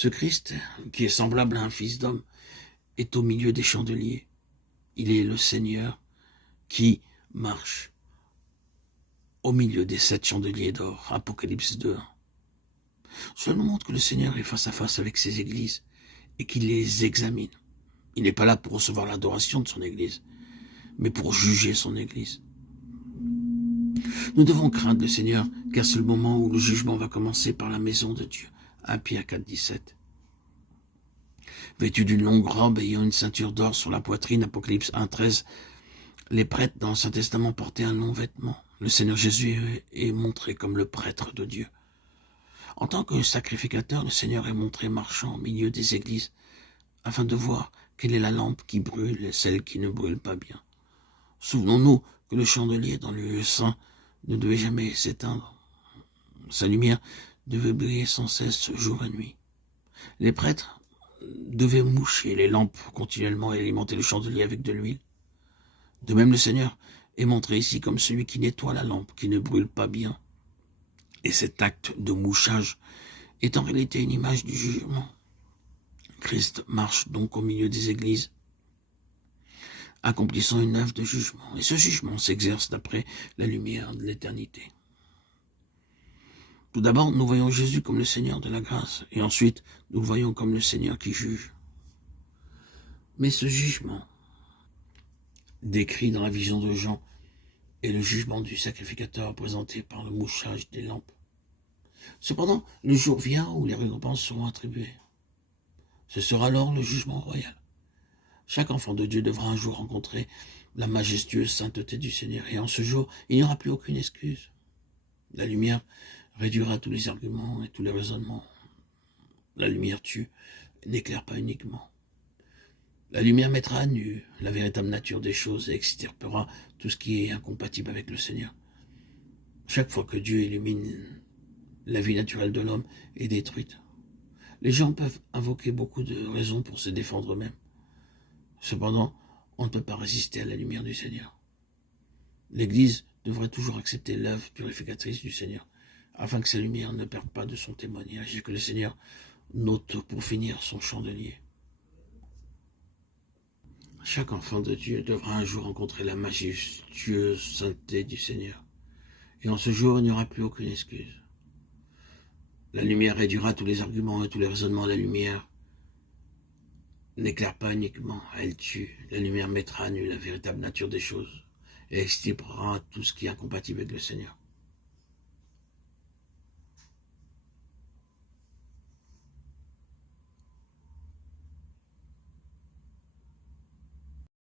Ce Christ, qui est semblable à un fils d'homme, est au milieu des chandeliers. Il est le Seigneur qui marche au milieu des 7 chandeliers d'or. Apocalypse 2. Cela nous montre que le Seigneur est face à face avec ses églises et qu'il les examine. Il n'est pas là pour recevoir l'adoration de son église, mais pour juger son église. Nous devons craindre le Seigneur, car c'est le moment où le jugement va commencer par la maison de Dieu. 1 Pierre 4, 17. Vêtus d'une longue robe ayant une ceinture d'or sur la poitrine, Apocalypse 1, 13, les prêtres dans l'Ancien Testament portaient un long vêtement. Le Seigneur Jésus est montré comme le prêtre de Dieu. En tant que sacrificateur, le Seigneur est montré marchant au milieu des églises, afin de voir quelle est la lampe qui brûle et celle qui ne brûle pas bien. Souvenons-nous que le chandelier dans le lieu saint ne devait jamais s'éteindre. Sa lumière devait briller sans cesse jour et nuit. Les prêtres devaient moucher les lampes continuellement et alimenter le chandelier avec de l'huile. De même, le Seigneur est montré ici comme celui qui nettoie la lampe, qui ne brûle pas bien. Et cet acte de mouchage est en réalité une image du jugement. Christ marche donc au milieu des églises, accomplissant une œuvre de jugement. Et ce jugement s'exerce d'après la lumière de l'éternité. Tout d'abord, nous voyons Jésus comme le Seigneur de la grâce, et ensuite, nous le voyons comme le Seigneur qui juge. Mais ce jugement, décrit dans la vision de Jean, est le jugement du sacrificateur présenté par le mouchage des lampes. Cependant, le jour vient où les récompenses seront attribuées. Ce sera alors le jugement royal. Chaque enfant de Dieu devra un jour rencontrer la majestueuse sainteté du Seigneur, et en ce jour, il n'y aura plus aucune excuse. La lumière réduira tous les arguments et tous les raisonnements. La lumière tue, n'éclaire pas uniquement. La lumière mettra à nu la véritable nature des choses et extirpera tout ce qui est incompatible avec le Seigneur. Chaque fois que Dieu illumine, la vie naturelle de l'homme est détruite. Les gens peuvent invoquer beaucoup de raisons pour se défendre eux-mêmes. Cependant, on ne peut pas résister à la lumière du Seigneur. L'Église devrait toujours accepter l'œuvre purificatrice du Seigneur, afin que sa lumière ne perde pas de son témoignage et que le Seigneur note pour finir son chandelier. Chaque enfant de Dieu devra un jour rencontrer la majestueuse sainteté du Seigneur. Et en ce jour, il n'y aura plus aucune excuse. La lumière réduira tous les arguments et tous les raisonnements. La lumière n'éclaire pas uniquement, elle tue. La lumière mettra à nu la véritable nature des choses et extirpera tout ce qui est incompatible avec le Seigneur.